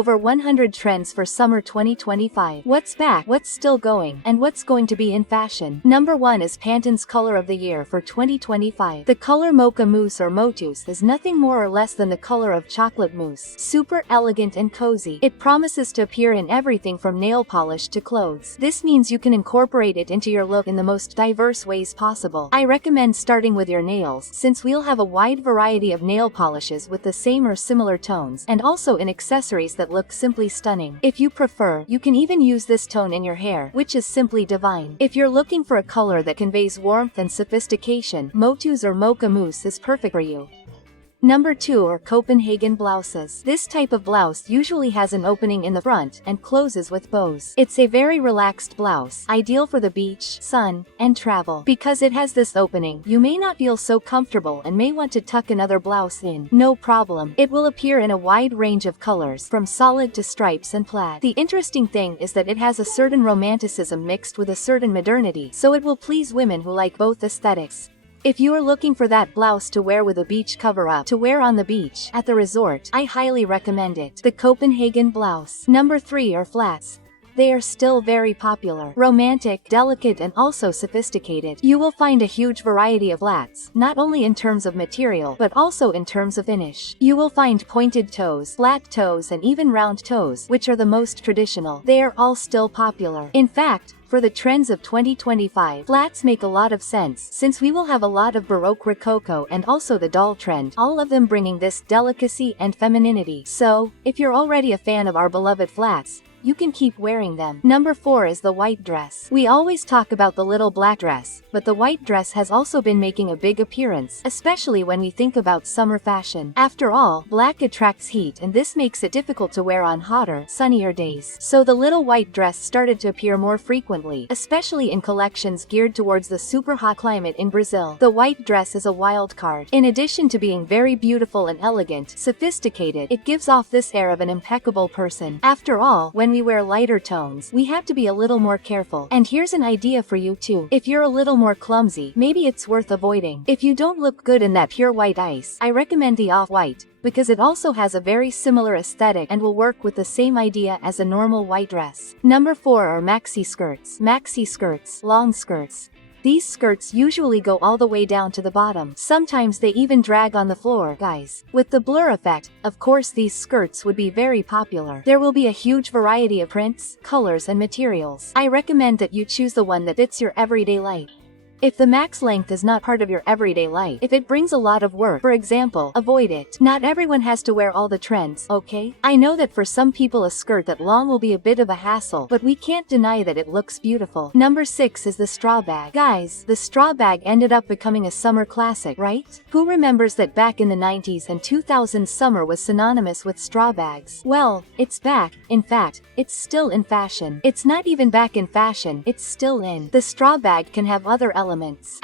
Over 100 trends for summer 2025. What's back, what's still going, and what's going to be in fashion. Number 1 is Pantone's color of the year for 2025. The color Mocha Mousse or Motus is nothing more or less than the color of chocolate mousse. Super elegant and cozy. It promises to appear in everything from nail polish to clothes. This means you can incorporate it into your look in the most diverse ways possible. I recommend starting with your nails, since we'll have a wide variety of nail polishes with the same or similar tones, and also in accessories that look simply stunning. If you prefer, you can even use this tone in your hair, which is simply divine. If you're looking for a color that conveys warmth and sophistication, Motus or Mocha Mousse is perfect for you. Number 2 are Copenhagen blouses. This type of blouse usually has an opening in the front and closes with bows. It's a very relaxed blouse, ideal for the beach, sun, and travel. Because it has this opening, you may not feel so comfortable and may want to tuck another blouse in. No problem. It will appear in a wide range of colors, from solid to stripes and plaid. The interesting thing is that it has a certain romanticism mixed with a certain modernity, so it will please women who like both aesthetics. If you are looking for that blouse to wear with a beach cover-up to wear on the beach, at the resort, I highly recommend it. The Copenhagen blouse. Number 3 are flats. They are still very popular, romantic, delicate, and also sophisticated. You will find a huge variety of flats, not only in terms of material, but also in terms of finish. You will find pointed toes, flat toes, and even round toes, which are the most traditional. They are all still popular. In fact, for the trends of 2025, flats make a lot of sense, since we will have a lot of Baroque Rococo and also the doll trend, all of them bringing this delicacy and femininity. So, if you're already a fan of our beloved flats, you can keep wearing them. Number 4 is the white dress. We always talk about the little black dress, but the white dress has also been making a big appearance, especially when we think about summer fashion. After all, black attracts heat, and this makes it difficult to wear on hotter, sunnier days. So the little white dress started to appear more frequently, especially in collections geared towards the super hot climate in Brazil. The white dress is a wild card. In addition to being very beautiful and elegant, sophisticated, it gives off this air of an impeccable person. After all, when we wear lighter tones, we have to be a little more careful. And here's an idea for you too. If you're a little more clumsy, maybe it's worth avoiding. If you don't look good in that pure white ice, I recommend the off-white, because it also has a very similar aesthetic and will work with the same idea as a normal white dress. Number 4 are maxi skirts. Maxi skirts, long skirts. These skirts usually go all the way down to the bottom. Sometimes they even drag on the floor, guys. With the blur effect, of course these skirts would be very popular. There will be a huge variety of prints, colors, and materials. I recommend that you choose the one that fits your everyday life. If the max length is not part of your everyday life, if it brings a lot of work, for example, avoid it. Not everyone has to wear all the trends, okay? I know that for some people a skirt that long will be a bit of a hassle, but we can't deny that it looks beautiful. Number 6 is the straw bag. Guys, the straw bag ended up becoming a summer classic, right? Who remembers that back in the 90s and 2000s summer was synonymous with straw bags? Well, it's back. In fact, it's still in fashion. It's not even back in fashion, it's still in. The straw bag can have other elements.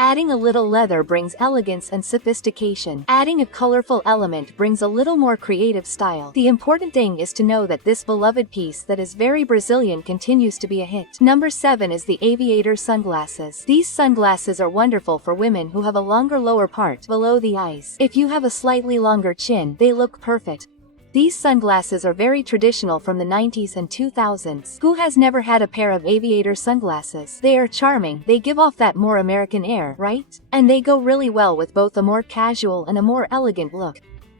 Adding a little leather brings elegance and sophistication. Adding a colorful element brings a little more creative style. The important thing is to know that this beloved piece that is very Brazilian continues to be a hit. Number 7 is the Aviator sunglasses. These sunglasses are wonderful for women who have a longer lower part below the eyes. If you have a slightly longer chin, they look perfect. These sunglasses are very traditional from the 90s and 2000s. Who has never had a pair of Aviator sunglasses? They are charming, they give off that more American air, right? And they go really well with both a more casual and a more elegant look.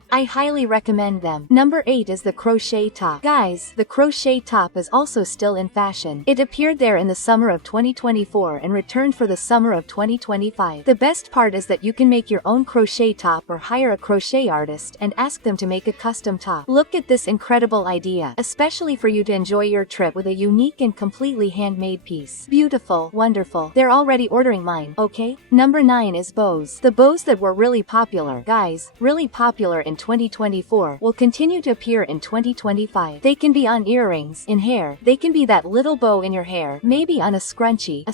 I highly recommend them. Number 8 is the crochet top. Guys, the crochet top is also still in fashion. It appeared there in the summer of 2024 and returned for the summer of 2025. The best part is that you can make your own crochet top or hire a crochet artist and ask them to make a custom top. Look at this incredible idea, especially for you to enjoy your trip with a unique and completely handmade piece. Beautiful, wonderful. They're already ordering mine, okay? Number 9 is bows. The bows that were really popular, guys, really popular in 2024 will continue to appear in 2025. They can be on earrings, in hair, they can be that little bow in your hair, maybe on a scrunchie,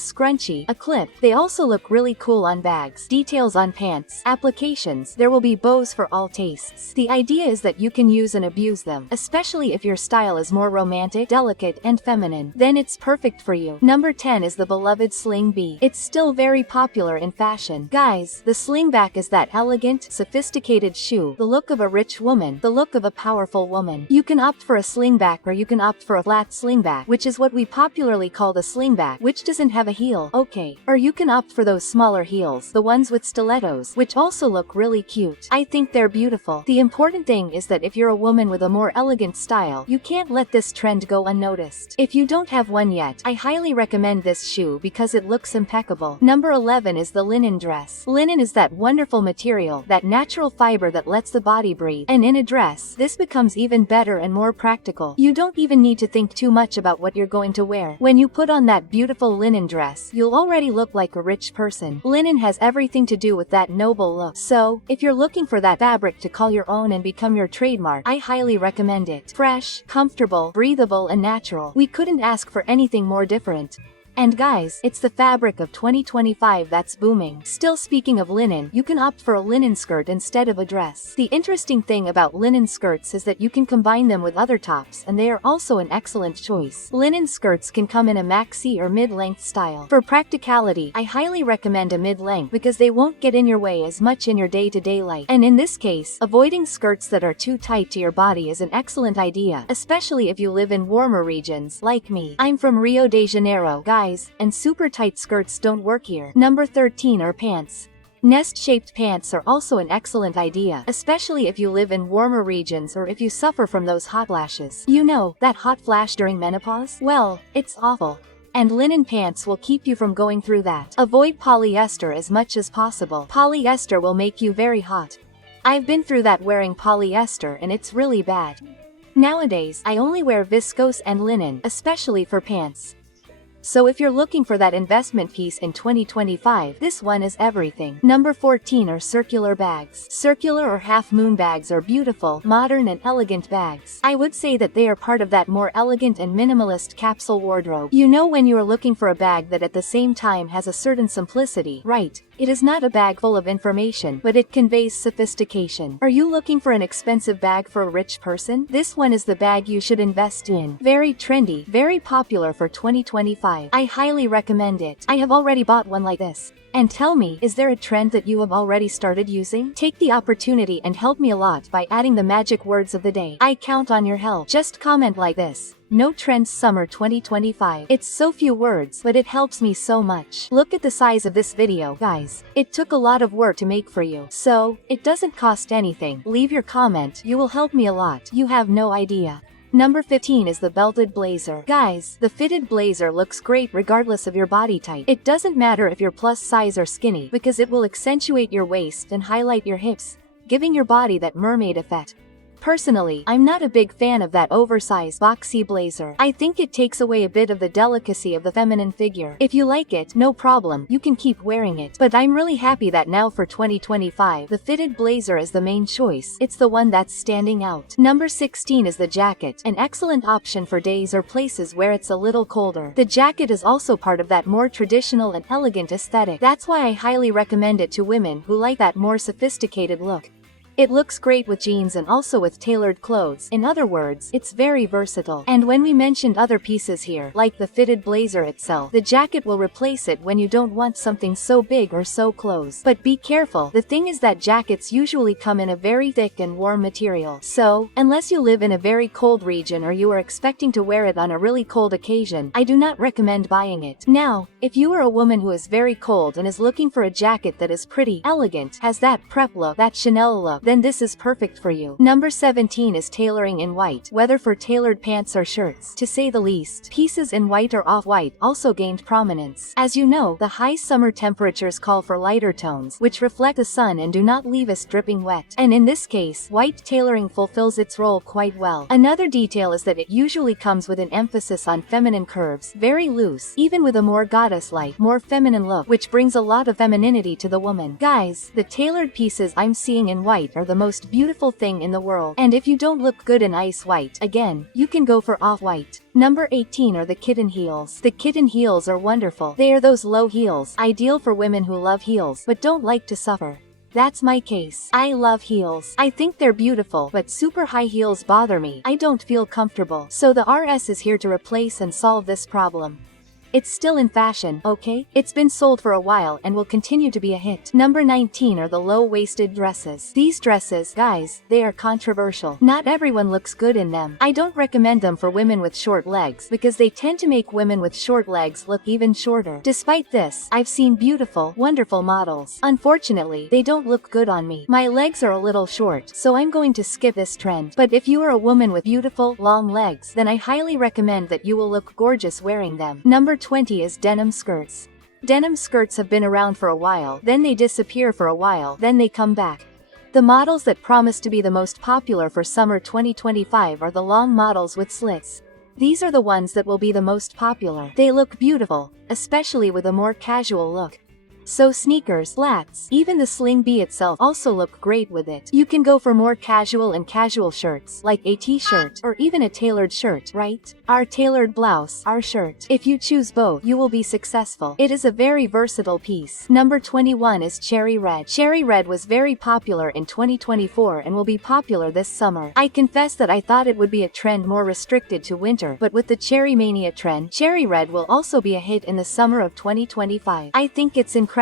a clip. They also look really cool on bags, details on pants, applications. There will be bows for all tastes. The idea is that you can use and abuse them, especially if your style is more romantic, delicate, and feminine. Then it's perfect for you. Number 10 is the beloved sling bee. It's still very popular in fashion. Guys, the slingback is that elegant, sophisticated shoe. The look look of a rich woman, the look of a powerful woman. You can opt for a slingback or you can opt for a flat slingback, which is what we popularly call the slingback, which doesn't have a heel, okay. Or you can opt for those smaller heels, the ones with stilettos, which also look really cute. I think they're beautiful. The important thing is that if you're a woman with a more elegant style, you can't let this trend go unnoticed. If you don't have one yet, I highly recommend this shoe because it looks impeccable. Number 11 is the linen dress. Linen is that wonderful material, that natural fiber that lets the body breathe. And in a dress, this becomes even better and more practical. You don't even need to think too much about what you're going to wear. When you put on that beautiful linen dress, you'll already look like a rich person. Linen has everything to do with that noble look. So, if you're looking for that fabric to call your own and become your trademark, I highly recommend it. Fresh, comfortable, breathable, and natural. We couldn't ask for anything more different. And guys, it's the fabric of 2025 that's booming. Still speaking of linen, you can opt for a linen skirt instead of a dress. The interesting thing about linen skirts is that you can combine them with other tops, and they are also an excellent choice. Linen skirts can come in a maxi or mid-length style. For practicality, I highly recommend a mid-length because they won't get in your way as much in your day-to-day life. And in this case, avoiding skirts that are too tight to your body is an excellent idea, especially if you live in warmer regions, like me. I'm from Rio de Janeiro, guys, and super tight skirts don't work here. Number 13 are pants. Nest-shaped pants are also an excellent idea, especially if you live in warmer regions or if you suffer from those hot flashes. You know, that hot flash during menopause? Well, it's awful. And linen pants will keep you from going through that. Avoid polyester as much as possible. Polyester will make you very hot. I've been through that wearing polyester and it's really bad. Nowadays, I only wear viscose and linen, especially for pants. So if you're looking for that investment piece in 2025, this one is everything. Number 14 are circular bags. Circular or half-moon bags are beautiful, modern and elegant bags. I would say that they are part of that more elegant and minimalist capsule wardrobe. You know when you are looking for a bag that at the same time has a certain simplicity, right? It is not a bag full of information, but it conveys sophistication. Are you looking for an expensive bag for a rich person? This one is the bag you should invest in. Very trendy, very popular for 2025. I highly recommend it. I have already bought one like this. And tell me, is there a trend that you have already started using? Take the opportunity and help me a lot by adding the magic words of the day. I count on your help. Just comment like this: "No trends summer 2025. It's so few words, but it helps me so much. Look at the size of this video, guys. It took a lot of work to make for you. So, it doesn't cost anything. Leave your comment. You will help me a lot. You have no idea." Number 15 is the belted blazer. Guys, the fitted blazer looks great regardless of your body type. It doesn't matter if you're plus size or skinny, because it will accentuate your waist and highlight your hips, giving your body that mermaid effect. Personally, I'm not a big fan of that oversized boxy blazer. I think it takes away a bit of the delicacy of the feminine figure. If you like it, no problem, you can keep wearing it. But I'm really happy that now for 2025, the fitted blazer is the main choice. It's the one that's standing out. Number 16 is the jacket, an excellent option for days or places where it's a little colder. The jacket is also part of that more traditional and elegant aesthetic. That's why I highly recommend it to women who like that more sophisticated look. It looks great with jeans and also with tailored clothes. In other words, it's very versatile. And when we mentioned other pieces here, like the fitted blazer itself, the jacket will replace it when you don't want something so big or so close. But be careful, the thing is that jackets usually come in a very thick and warm material. So, unless you live in a very cold region or you are expecting to wear it on a really cold occasion, I do not recommend buying it. Now, if you are a woman who is very cold and is looking for a jacket that is pretty, elegant, has that prep look, that Chanel look, then this is perfect for you. Number 17 is tailoring in white, whether for tailored pants or shirts. To say the least, pieces in white or off-white also gained prominence. As you know, the high summer temperatures call for lighter tones, which reflect the sun and do not leave us dripping wet. And in this case, white tailoring fulfills its role quite well. Another detail is that it usually comes with an emphasis on feminine curves, very loose, even with a more goddess-like, more feminine look, which brings a lot of femininity to the woman. Guys, the tailored pieces I'm seeing in white are the most beautiful thing in the world. And if you don't look good in ice white, again, you can go for off-white. Number 18 are the kitten heels. The kitten heels are wonderful. They are those low heels, ideal for women who love heels, but don't like to suffer. That's my case. I love heels. I think they're beautiful, but super high heels bother me. I don't feel comfortable. So the RS is here to replace and solve this problem. It's still in fashion, okay? It's been sold for a while and will continue to be a hit. Number 19 are the low-waisted dresses. These dresses, guys, they are controversial. Not everyone looks good in them. I don't recommend them for women with short legs because they tend to make women with short legs look even shorter. Despite this, I've seen beautiful, wonderful models. Unfortunately, they don't look good on me. My legs are a little short, so I'm going to skip this trend. But if you are a woman with beautiful, long legs, then I highly recommend that you will look gorgeous wearing them. Number 20 is denim skirts. Denim skirts have been around for a while, then they disappear for a while, then they come back. The models that promise to be the most popular for summer 2025 are the long models with slits. These are the ones that will be the most popular. They look beautiful, especially with a more casual look. So sneakers, flats, even the sling bee itself also look great with it. You can go for more casual and casual shirts, like a t-shirt, or even a tailored shirt, right? Our tailored blouse, our shirt. If you choose both, you will be successful. It is a very versatile piece. Number 21 is cherry red. Cherry red was very popular in 2024 and will be popular this summer. I confess that I thought it would be a trend more restricted to winter, but with the cherry mania trend, cherry red will also be a hit in the summer of 2025. I think it's incredible.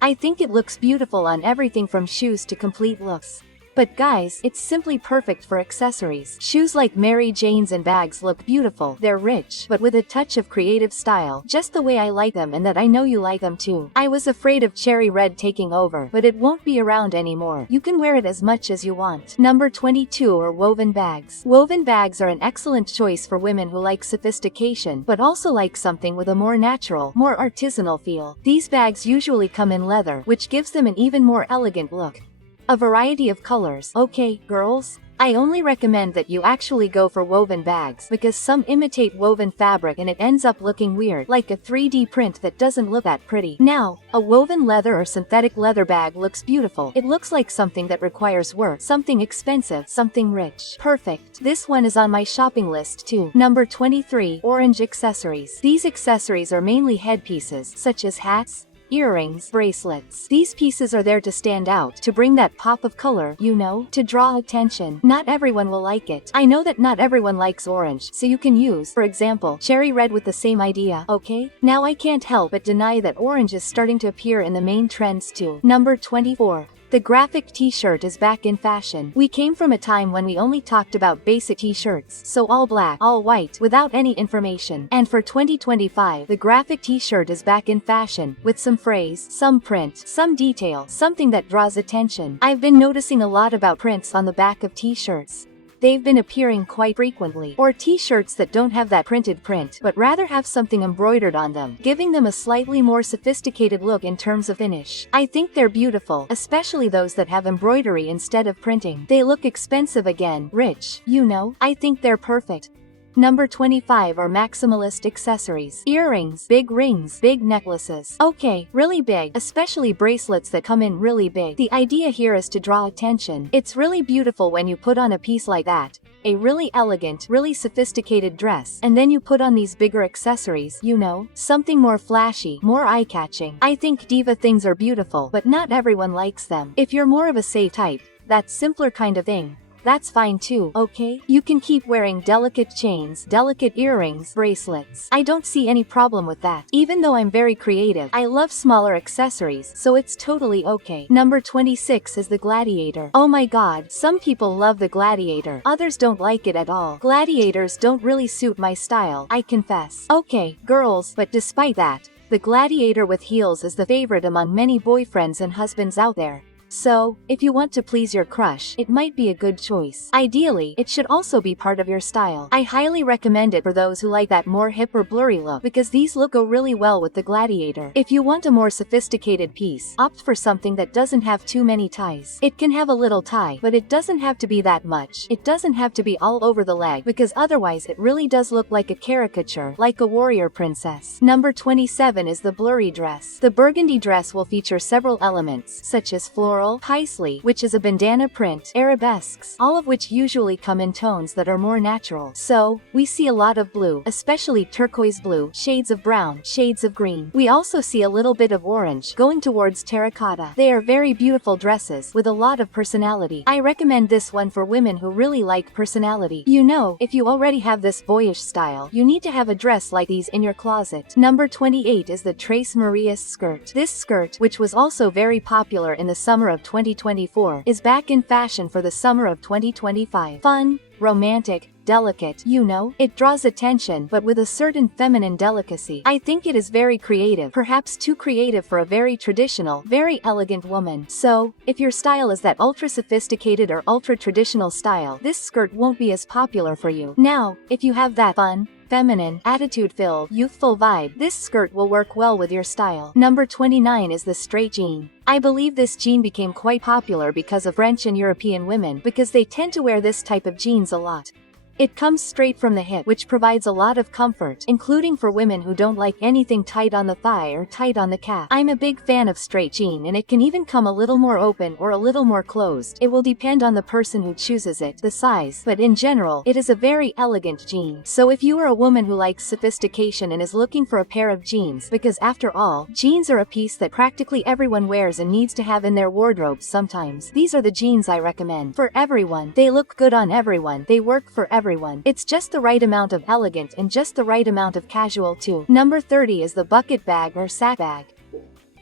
I think it looks beautiful on everything from shoes to complete looks. But guys, it's simply perfect for accessories. Shoes like Mary Jane's and bags look beautiful. They're rich, but with a touch of creative style, just the way I like them and that I know you like them too. I was afraid of cherry red taking over, but it won't be around anymore. You can wear it as much as you want. Number 22 are woven bags. Woven bags are an excellent choice for women who like sophistication, but also like something with a more natural, more artisanal feel. These bags usually come in leather, which gives them an even more elegant look. A variety of colors. Okay, girls? I only recommend that you actually go for woven bags because some imitate woven fabric and it ends up looking weird, like a 3D print that doesn't look that pretty. Now, a woven leather or synthetic leather bag looks beautiful. It looks like something that requires work, something expensive, something rich. Perfect. This one is on my shopping list too. Number 23, orange accessories. These accessories are mainly headpieces, such as hats, earrings, bracelets. These pieces are there to stand out, to bring that pop of color, you know, to draw attention. Not everyone will like it. I know that not everyone likes orange, so you can use, for example, cherry red with the same idea, okay? Now I can't help but deny that orange is starting to appear in the main trends too. Number 24. The graphic t-shirt is back in fashion. We came from a time when we only talked about basic t-shirts, so all black, all white, without any information. And for 2025, the graphic t-shirt is back in fashion, with some phrase, some print, some detail, something that draws attention. I've been noticing a lot about prints on the back of t-shirts. They've been appearing quite frequently. Or t-shirts that don't have that printed print, but rather have something embroidered on them, giving them a slightly more sophisticated look in terms of finish. I think they're beautiful, especially those that have embroidery instead of printing. They look expensive again, rich, you know. I think they're perfect. Number 25 are Maximalist accessories. Earrings, big rings, big necklaces. Okay, really big, especially bracelets that come in really big. The idea here is to draw attention. It's really beautiful when you put on a piece like that, a really elegant, really sophisticated dress, and then you put on these bigger accessories, you know, something more flashy, more eye-catching. I think diva things are beautiful, but not everyone likes them. If you're more of a safe type, that simpler kind of thing, that's fine too, okay? You can keep wearing delicate chains, delicate earrings, bracelets. I don't see any problem with that. Even though I'm very creative, I love smaller accessories, so it's totally okay. Number 26 is the Gladiator. Oh my god, some people love the Gladiator. Others don't like it at all. Gladiators don't really suit my style, I confess. Okay, girls, but despite that, the Gladiator with heels is the favorite among many boyfriends and husbands out there. So, if you want to please your crush, it might be a good choice. Ideally, it should also be part of your style. I highly recommend it for those who like that more hip or blurry look, because these go really well with the Gladiator. If you want a more sophisticated piece, opt for something that doesn't have too many ties. It can have a little tie, but it doesn't have to be that much. It doesn't have to be all over the leg, because otherwise it really does look like a caricature, like a warrior princess. Number 27 is the blurry dress. The burgundy dress will feature several elements, such as floral floral, paisley, which is a bandana print, arabesques, all of which usually come in tones that are more natural. So, we see a lot of blue, especially turquoise blue, shades of brown, shades of green. We also see a little bit of orange, going towards terracotta. They are very beautiful dresses, with a lot of personality. I recommend this one for women who really like personality. You know, if you already have this boyish style, you need to have a dress like these in your closet. Number 28 is the Tres Marias skirt. This skirt, which was also very popular in the summer of 2024, is back in fashion for the summer of 2025. Fun, romantic, delicate, you know, it draws attention but with a certain feminine delicacy. I think it is very creative, perhaps too creative for a very traditional, very elegant woman. So, if your style is that ultra sophisticated or ultra traditional style, this skirt won't be as popular for you. Now, if you have that fun, feminine, attitude-filled, youthful vibe, this skirt will work well with your style. Number 29 is the straight jean. I believe this jean became quite popular because of French and European women, because they tend to wear this type of jeans a lot. It comes straight from the hip, which provides a lot of comfort, including for women who don't like anything tight on the thigh or tight on the calf. I'm a big fan of straight jean, and it can even come a little more open or a little more closed. It will depend on the person who chooses it, the size, but in general, it is a very elegant jean. So if you are a woman who likes sophistication and is looking for a pair of jeans, because after all, jeans are a piece that practically everyone wears and needs to have in their wardrobe sometimes, these are the jeans I recommend. For everyone, they look good on everyone, they work for everyone. It's just the right amount of elegant and just the right amount of casual too. Number 30 is the bucket bag or sack bag.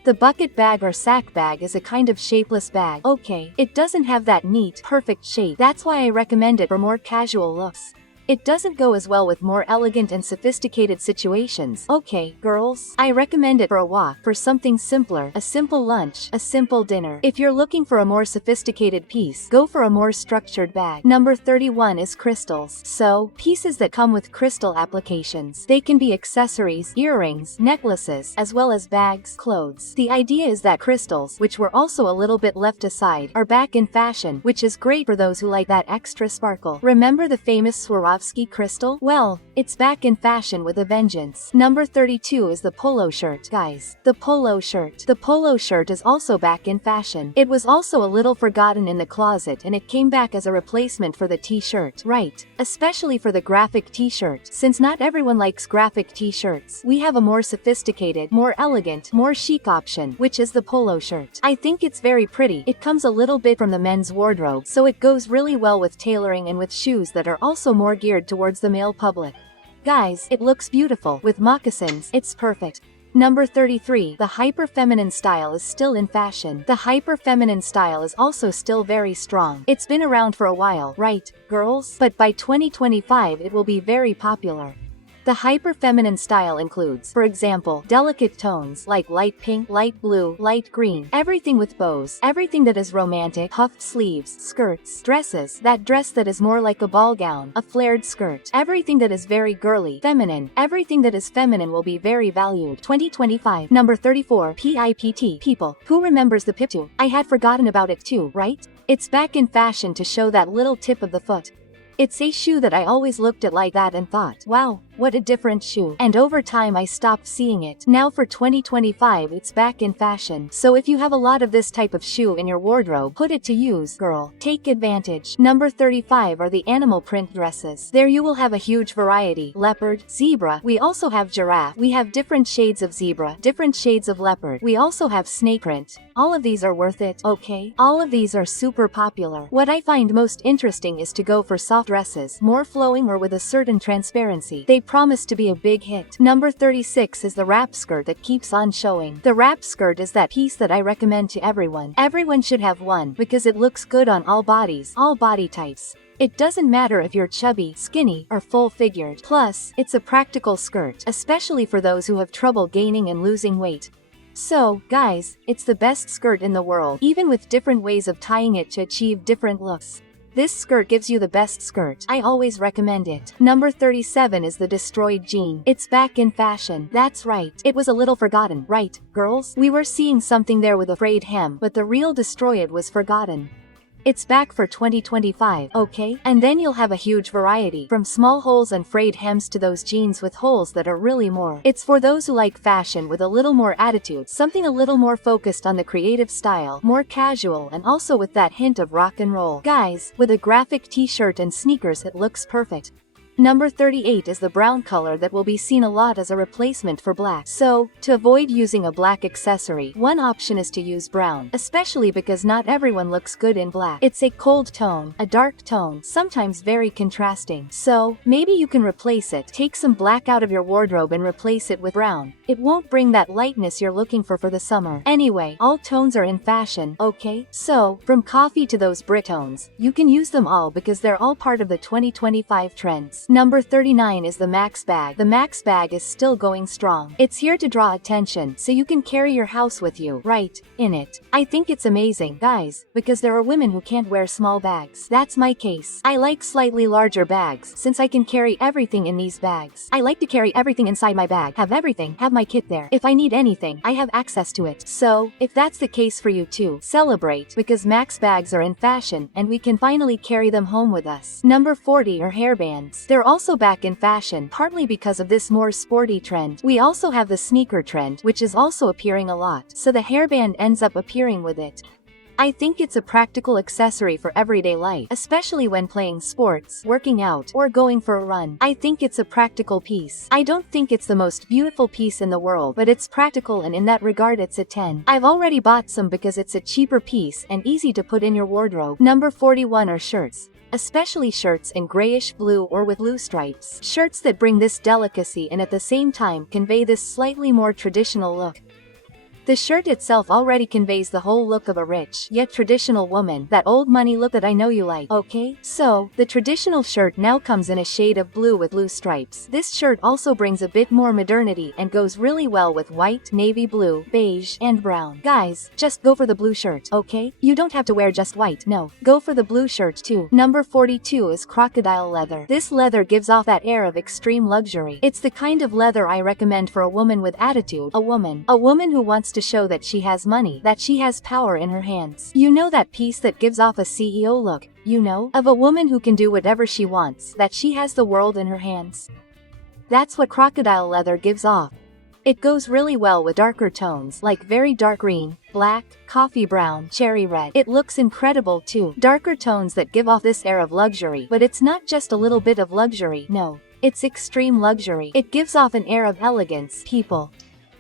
The bucket bag or sack bag is a kind of shapeless bag. Okay, it doesn't have that neat, perfect shape. That's why I recommend it for more casual looks. It doesn't go as well with more elegant and sophisticated situations. Okay, girls, I recommend it for a walk, for something simpler, a simple lunch, a simple dinner. If you're looking for a more sophisticated piece, go for a more structured bag. Number 31 is crystals. So, pieces that come with crystal applications. They can be accessories, earrings, necklaces, as well as bags, clothes. The idea is that crystals, which were also a little bit left aside, are back in fashion, which is great for those who like that extra sparkle. Remember the famous Swarovski crystal? Well, it's back in fashion with a vengeance. Number 32 is the polo shirt. Guys, the polo shirt. The polo shirt is also back in fashion. It was also a little forgotten in the closet and it came back as a replacement for the t-shirt. Right, especially for the graphic t-shirt. Since not everyone likes graphic t-shirts, we have a more sophisticated, more elegant, more chic option, which is the polo shirt. I think it's very pretty. It comes a little bit from the men's wardrobe, so it goes really well with tailoring and with shoes that are also more geared towards the male public. Guys, it looks beautiful. With moccasins, it's perfect. Number 33, the hyper-feminine style is still in fashion. The hyper-feminine style is also still very strong. It's been around for a while, right, girls? But by 2025 it will be very popular. The hyper-feminine style includes, for example, delicate tones like light pink, light blue, light green, everything with bows, everything that is romantic, puffed sleeves, skirts, dresses, that dress that is more like a ball gown, a flared skirt, everything that is very girly, feminine, everything that is feminine will be very valued. 2025. Number 34, PIPT, people. Who remembers the piptu? I had forgotten about it too, right? It's back in fashion to show that little tip of the foot. It's a shoe that I always looked at like that and thought, wow, what a different shoe. And over time I stopped seeing it. Now for 2025 it's back in fashion. So if you have a lot of this type of shoe in your wardrobe, put it to use, girl. Take advantage. Number 35 are the animal print dresses. There you will have a huge variety. Leopard, zebra. We also have giraffe. We have different shades of zebra, different shades of leopard. We also have snake print. All of these are worth it, okay? All of these are super popular. What I find most interesting is to go for soft dresses, more flowing or with a certain transparency. They promise to be a big hit. Number 36 is the wrap skirt that keeps on showing. The wrap skirt is that piece that I recommend to everyone. Everyone should have one because it looks good on all bodies, all body types. It doesn't matter if you're chubby, skinny, or full-figured. Plus, it's a practical skirt, especially for those who have trouble gaining and losing weight. So, guys, it's the best skirt in the world, even with different ways of tying it to achieve different looks. This skirt gives you the best skirt. I always recommend it. Number 37 is the destroyed jean. It's back in fashion. That's right. It was a little forgotten, right, girls? We were seeing something there with a frayed hem, but the real destroyed was forgotten. It's back for 2025, okay? And then you'll have a huge variety, from small holes and frayed hems to those jeans with holes that are really more. It's for those who like fashion with a little more attitude, something a little more focused on the creative style, more casual, and also with that hint of rock and roll. Guys, with a graphic t-shirt and sneakers it looks perfect. Number 38 is the brown color that will be seen a lot as a replacement for black. So, to avoid using a black accessory, one option is to use brown, especially because not everyone looks good in black. It's a cold tone, a dark tone, sometimes very contrasting. So, maybe you can replace it. Take some black out of your wardrobe and replace it with brown. It won't bring that lightness you're looking for the summer. Anyway, all tones are in fashion, okay? So, from coffee to those brick tones, you can use them all because they're all part of the 2025 trends. Number 39 is the Max bag. The Max bag is still going strong. It's here to draw attention, so you can carry your house with you, right, in it. I think it's amazing, guys, because there are women who can't wear small bags. That's my case. I like slightly larger bags, since I can carry everything in these bags. I like to carry everything inside my bag, have everything, have my kit there. If I need anything, I have access to it. So, if that's the case for you too, celebrate, because Max bags are in fashion, and we can finally carry them home with us. Number 40 are hairbands. They're also back in fashion, partly because of this more sporty trend. We also have the sneaker trend, which is also appearing a lot, so the hairband ends up appearing with it. I think it's a practical accessory for everyday life, especially when playing sports, working out, or going for a run. I think it's a practical piece. I don't think it's the most beautiful piece in the world, but it's practical, and in that regard it's a 10. I've already bought some because it's a cheaper piece and easy to put in your wardrobe. Number 41 are shirts. Especially shirts in grayish blue or with blue stripes. Shirts that bring this delicacy and at the same time convey this slightly more traditional look. The shirt itself already conveys the whole look of a rich, yet traditional woman, that old money look that I know you like, okay? So, the traditional shirt now comes in a shade of blue with blue stripes. This shirt also brings a bit more modernity and goes really well with white, navy blue, beige, and brown. Guys, just go for the blue shirt, okay? You don't have to wear just white, no. Go for the blue shirt too. Number 42 is crocodile leather. This leather gives off that air of extreme luxury. It's the kind of leather I recommend for a woman with attitude, a woman who wants to show that she has money, that she has power in her hands. You know, that piece that gives off a CEO look, you know, of a woman who can do whatever she wants, that she has the world in her hands. That's what crocodile leather gives off. It goes really well with darker tones, like very dark green, black, coffee brown, cherry red. It looks incredible too. Darker tones that give off this air of luxury, but it's not just a little bit of luxury, no. It's extreme luxury. It gives off an air of elegance, people.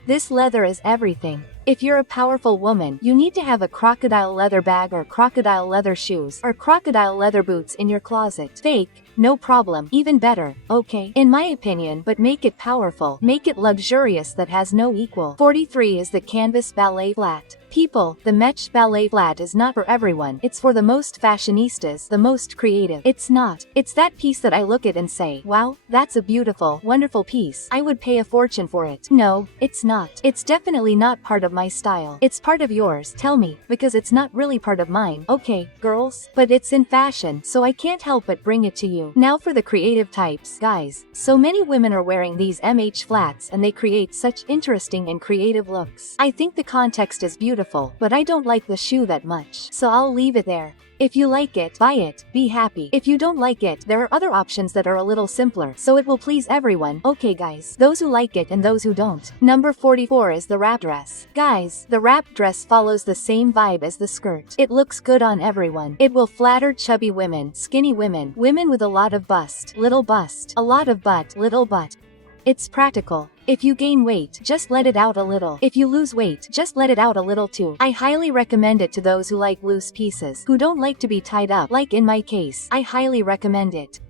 This leather is everything. If you're a powerful woman, you need to have a crocodile leather bag or crocodile leather shoes or crocodile leather boots in your closet. Fake, no problem, even better, okay? In my opinion, but make it powerful, make it luxurious that has no equal. 43 is the canvas ballet flat. People, the mesh ballet flat is not for everyone. It's for the most fashionistas, the most creative. It's not. It's that piece that I look at and say, wow, that's a beautiful, wonderful piece. I would pay a fortune for it. No, it's not. It's definitely not part of my style. It's part of yours, tell me, because it's not really part of mine. Okay, girls, but it's in fashion, so I can't help but bring it to you. Now for the creative types, guys. So many women are wearing these MH flats and they create such interesting and creative looks. I think the context is beautiful, but I don't like the shoe that much, so I'll leave it there. If you like it, buy it, be happy. If you don't like it, there are other options that are a little simpler, so it will please everyone. Okay guys, those who like it and those who don't. Number 44 is the wrap dress. Guys, the wrap dress follows the same vibe as the skirt. It looks good on everyone. It will flatter chubby women, skinny women, women with a lot of bust, a lot of butt, little butt. It's practical. If you gain weight, just let it out a little. If you lose weight, just let it out a little too. I highly recommend it to those who like loose pieces, who don't like to be tied up, like in my case. I highly recommend it.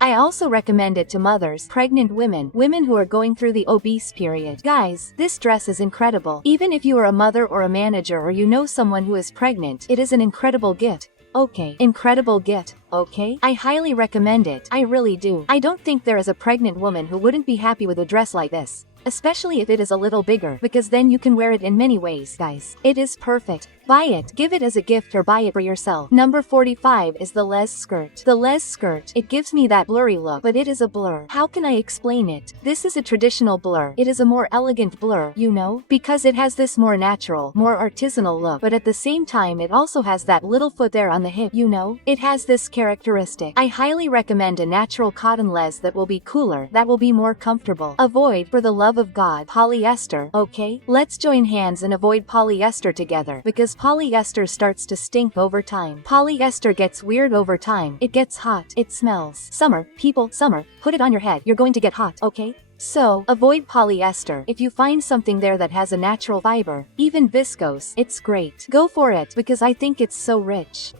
I also recommend it to mothers, pregnant women, women who are going through the obese period. Guys, this dress is incredible. Even if you are a mother or a manager or you know someone who is pregnant, it is an incredible gift. Okay, incredible gift, okay? I highly recommend it, I really do. I don't think there is a pregnant woman who wouldn't be happy with a dress like this. Especially if it is a little bigger, because then you can wear it in many ways, guys. It is perfect. Buy it, give it as a gift, or buy it for yourself. Number 45 is the les skirt. The les skirt, it gives me that blurry look, but it is a blur. How can I explain it? This is a traditional blur. It is a more elegant blur, you know, because it has this more natural, more artisanal look, but at the same time it also has that little foot there on the hip, you know? It has this characteristic. I highly recommend a natural cotton les that will be cooler, that will be more comfortable. Avoid, for the love of God, polyester, okay? Let's join hands and avoid polyester together, because polyester starts to stink over time. Polyester gets weird over time. It gets hot. It smells. Summer, people, summer, put it on your head. You're going to get hot, okay? So, avoid polyester. If you find something there that has a natural fiber, even viscose, it's great. Go for it, because I think it's so rich.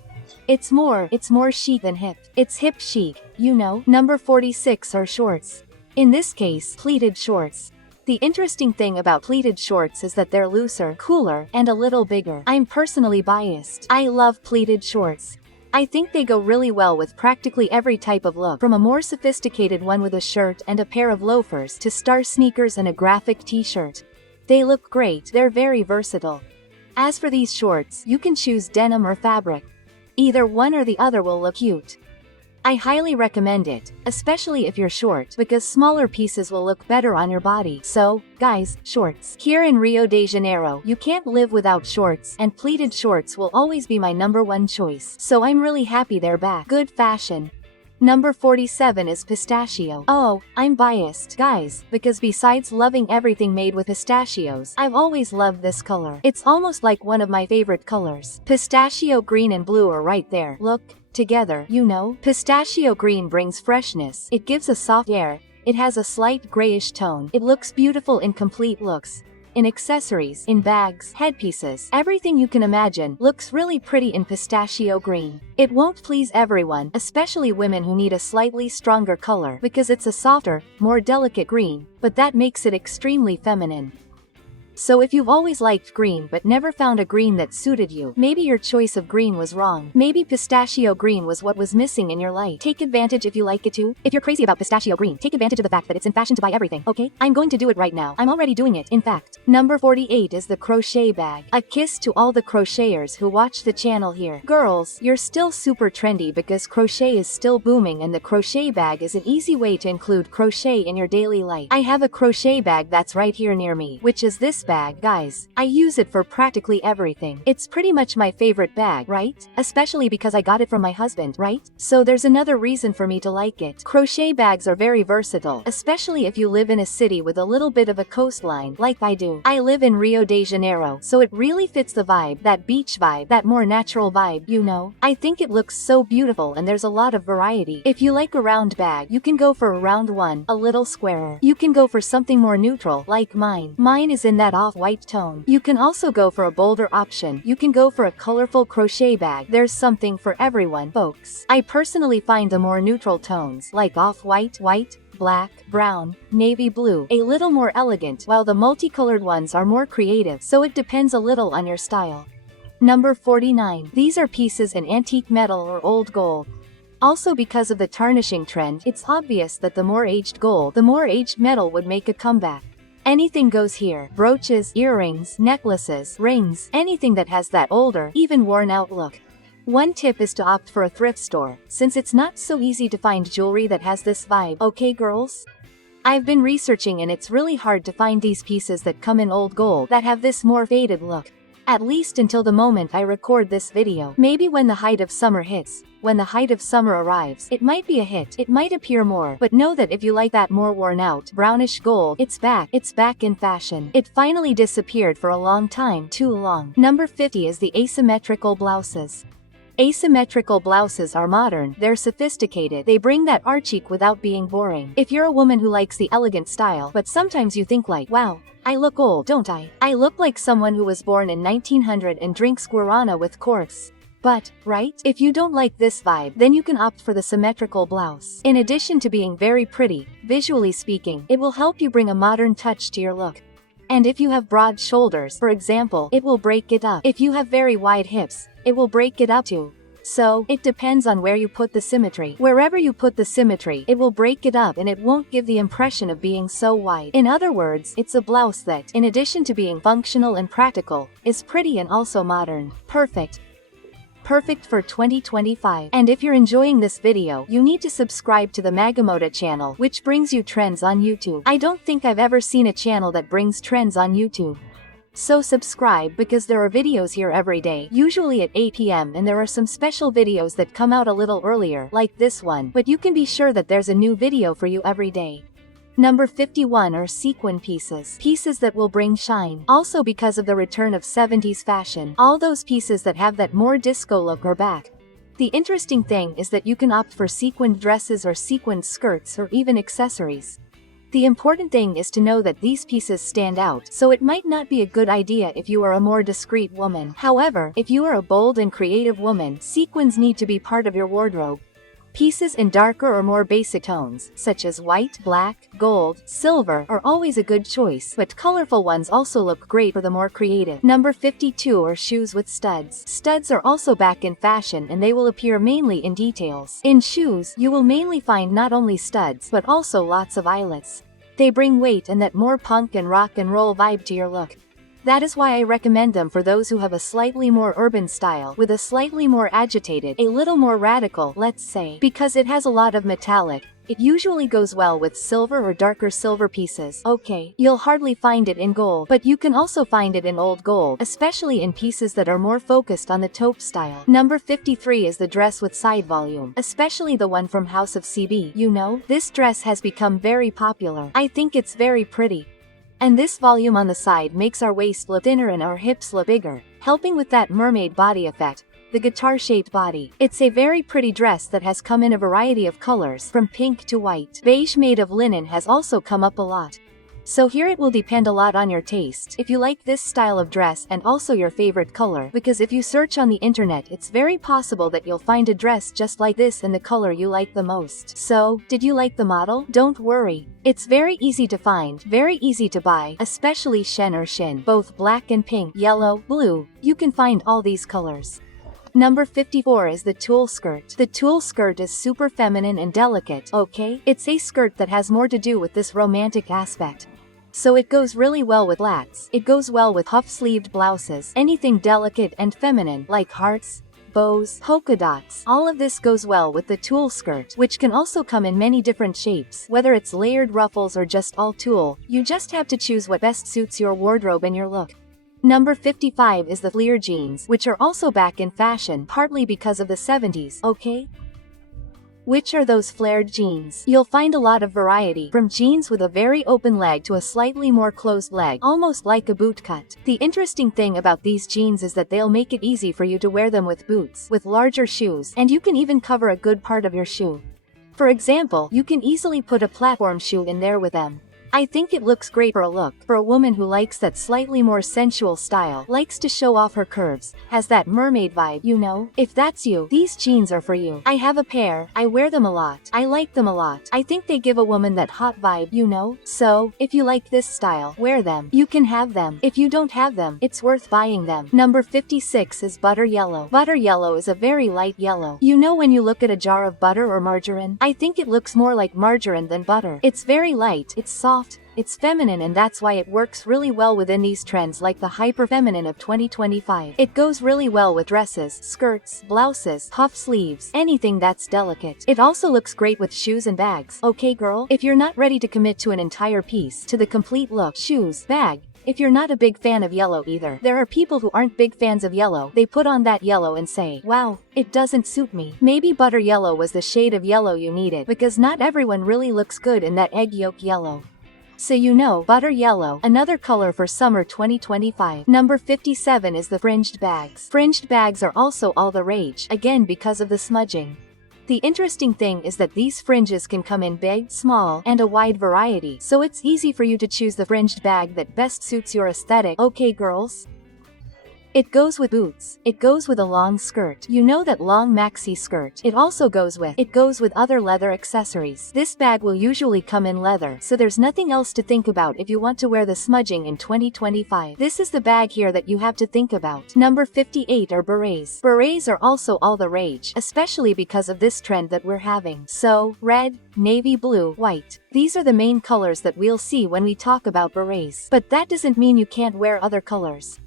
It's more chic than hip. It's hip chic, you know? Number 46 are shorts. In this case, pleated shorts. The interesting thing about pleated shorts is that they're looser, cooler, and a little bigger. I'm personally biased. I love pleated shorts. I think they go really well with practically every type of look, from a more sophisticated one with a shirt and a pair of loafers to star sneakers and a graphic t-shirt. They look great, they're very versatile. As for these shorts, you can choose denim or fabric. Either one or the other will look cute. I highly recommend it, especially if you're short, because smaller pieces will look better on your body. So, guys, shorts. Here in Rio de Janeiro, you can't live without shorts, and pleated shorts will always be my #1 choice. So I'm really happy they're back. Good fashion. Number 47 is pistachio. Oh, I'm biased, guys, because besides loving everything made with pistachios, I've always loved this color. It's almost like one of my favorite colors. Pistachio green and blue are right there. Look. Together, you know? Pistachio green brings freshness. It gives a soft air. It has a slight grayish tone. It looks beautiful in complete looks. In accessories, in bags, headpieces, everything you can imagine looks really pretty in pistachio green. It won't please everyone, especially women who need a slightly stronger color, because it's a softer, more delicate green, but that makes it extremely feminine. So if you've always liked green but never found a green that suited you, maybe your choice of green was wrong. Maybe pistachio green was what was missing in your life. Take advantage if you like it too. If you're crazy about pistachio green, take advantage of the fact that it's in fashion to buy everything, okay? I'm going to do it right now. I'm already doing it, in fact. Number 48 is the crochet bag. A kiss to all the crocheters who watch the channel here. Girls, you're still super trendy because crochet is still booming, and the crochet bag is an easy way to include crochet in your daily life. I have a crochet bag that's right here near me, which is this bag, guys. I use it for practically everything. It's pretty much my favorite bag, right? Especially because I got it from my husband, right? So there's another reason for me to like it. Crochet bags are very versatile, especially if you live in a city with a little bit of a coastline, like I do. I live in Rio de Janeiro, so it really fits the vibe, that beach vibe, that more natural vibe, you know? I think it looks so beautiful, and there's a lot of variety. If you like a round bag, you can go for a round one, a little squarer. You can go for something more neutral, like mine. Mine is in that off-white tone. You can also go for a bolder option. You can go for a colorful crochet bag. There's something for everyone, folks. I personally find the more neutral tones, like off-white, white, black, brown, navy blue, a little more elegant, while the multicolored ones are more creative, so it depends a little on your style. Number 49. These are pieces in antique metal or old gold. Also, because of the tarnishing trend, it's obvious that the more aged gold, the more aged metal would make a comeback. Anything goes here. Brooches, earrings, necklaces, rings, anything that has that older, even worn out look. One tip is to opt for a thrift store, since it's not so easy to find jewelry that has this vibe, okay girls? I've been researching, and it's really hard to find these pieces that come in old gold that have this more faded look. At least until the moment I record this video. Maybe when the height of summer hits, when the height of summer arrives, it might be a hit. It might appear more, but know that if you like that more worn out, brownish gold, it's back. It's back in fashion. It finally disappeared for a long time, too long. Number 50 is the asymmetrical blouses. Asymmetrical blouses are modern, they're sophisticated, they bring that art chic without being boring. If you're a woman who likes the elegant style, but sometimes you think like, wow, I look old, don't I? I look like someone who was born in 1900 and drinks guarana with corks. But, right? If you don't like this vibe, then you can opt for the symmetrical blouse. In addition to being very pretty, visually speaking, it will help you bring a modern touch to your look. And if you have broad shoulders, for example, it will break it up. If you have very wide hips, it will break it up too. So, it depends on where you put the symmetry. Wherever you put the symmetry, it will break it up and it won't give the impression of being so wide. In other words, it's a blouse that, in addition to being functional and practical, is pretty and also modern. Perfect. Perfect for 2025. And if you're enjoying this video, you need to subscribe to the Maga Moda channel, which brings you trends on YouTube. I don't think I've ever seen a channel that brings trends on YouTube. So subscribe because there are videos here every day, usually at 8 p.m. and there are some special videos that come out a little earlier, like this one, but you can be sure that there's a new video for you every day. Number 51 are sequin pieces. Pieces that will bring shine. Also because of the return of 70s fashion, all those pieces that have that more disco look are back. The interesting thing is that you can opt for sequined dresses or sequined skirts or even accessories. The important thing is to know that these pieces stand out, so it might not be a good idea if you are a more discreet woman. However, if you are a bold and creative woman, sequins need to be part of your wardrobe. Pieces in darker or more basic tones, such as white, black, gold, silver, are always a good choice, but colorful ones also look great for the more creative. Number 52 are shoes with studs. Studs are also back in fashion and they will appear mainly in details. In shoes, you will mainly find not only studs, but also lots of eyelets. They bring weight and that more punk and rock and roll vibe to your look. That is why I recommend them for those who have a slightly more urban style, with a slightly more agitated, a little more radical, let's say. Because it has a lot of metallic, it usually goes well with silver or darker silver pieces. Okay, you'll hardly find it in gold, but you can also find it in old gold, especially in pieces that are more focused on the taupe style. Number 53 is the dress with side volume, especially the one from House of CB. You know, this dress has become very popular. I think it's very pretty. And this volume on the side makes our waist look thinner and our hips look bigger, helping with that mermaid body effect, the guitar-shaped body. It's a very pretty dress that has come in a variety of colors, from pink to white. Beige made of linen has also come up a lot. So here it will depend a lot on your taste, if you like this style of dress and also your favorite color, because if you search on the internet it's very possible that you'll find a dress just like this in the color you like the most. So, did you like the model? Don't worry. It's very easy to find, very easy to buy, especially Shen or Shin, both black and pink, yellow, blue, you can find all these colors. Number 54 is the tulle skirt. The tulle skirt is super feminine and delicate, okay? It's a skirt that has more to do with this romantic aspect. So it goes really well with flats, it goes well with puff-sleeved blouses, anything delicate and feminine, like hearts, bows, polka dots. All of this goes well with the tulle skirt, which can also come in many different shapes, whether it's layered ruffles or just all tulle. You just have to choose what best suits your wardrobe and your look. Number 55 is the flare jeans, which are also back in fashion, partly because of the 70s, okay? Which are those flared jeans? You'll find a lot of variety, from jeans with a very open leg to a slightly more closed leg, almost like a boot cut. The interesting thing about these jeans is that they'll make it easy for you to wear them with boots, with larger shoes, and you can even cover a good part of your shoe. For example, you can easily put a platform shoe in there with them. I think it looks great for a look, for a woman who likes that slightly more sensual style, likes to show off her curves, has that mermaid vibe, you know? If that's you, these jeans are for you. I have a pair, I wear them a lot, I like them a lot. I think they give a woman that hot vibe, you know? So, if you like this style, wear them. You can have them. If you don't have them, it's worth buying them. Number 56 is butter yellow. Butter yellow is a very light yellow. You know when you look at a jar of butter or margarine? I think it looks more like margarine than butter. It's very light, it's soft, it's feminine, and that's why it works really well within these trends like the hyper-feminine of 2025. It goes really well with dresses, skirts, blouses, puff sleeves, anything that's delicate. It also looks great with shoes and bags. Okay girl, if you're not ready to commit to an entire piece, to the complete look, shoes, bag, if you're not a big fan of yellow either, there are people who aren't big fans of yellow. They put on that yellow and say, wow, it doesn't suit me. Maybe butter yellow was the shade of yellow you needed, because not everyone really looks good in that egg yolk yellow. So you know, butter yellow, another color for summer 2025. Number 57 is the fringed bags. Fringed bags are also all the rage, again because of the smudging. The interesting thing is that these fringes can come in big, small, and a wide variety, so it's easy for you to choose the fringed bag that best suits your aesthetic. Okay girls? It goes with boots. It goes with a long skirt. You know that long maxi skirt. It also goes with other leather accessories. This bag will usually come in leather, so there's nothing else to think about if you want to wear the smudging in 2025. This is the bag here that you have to think about. Number 58 are berets. Berets are also all the rage, especially because of this trend that we're having. So, red, navy blue, white. These are the main colors that we'll see when we talk about berets. But that doesn't mean you can't wear other colors.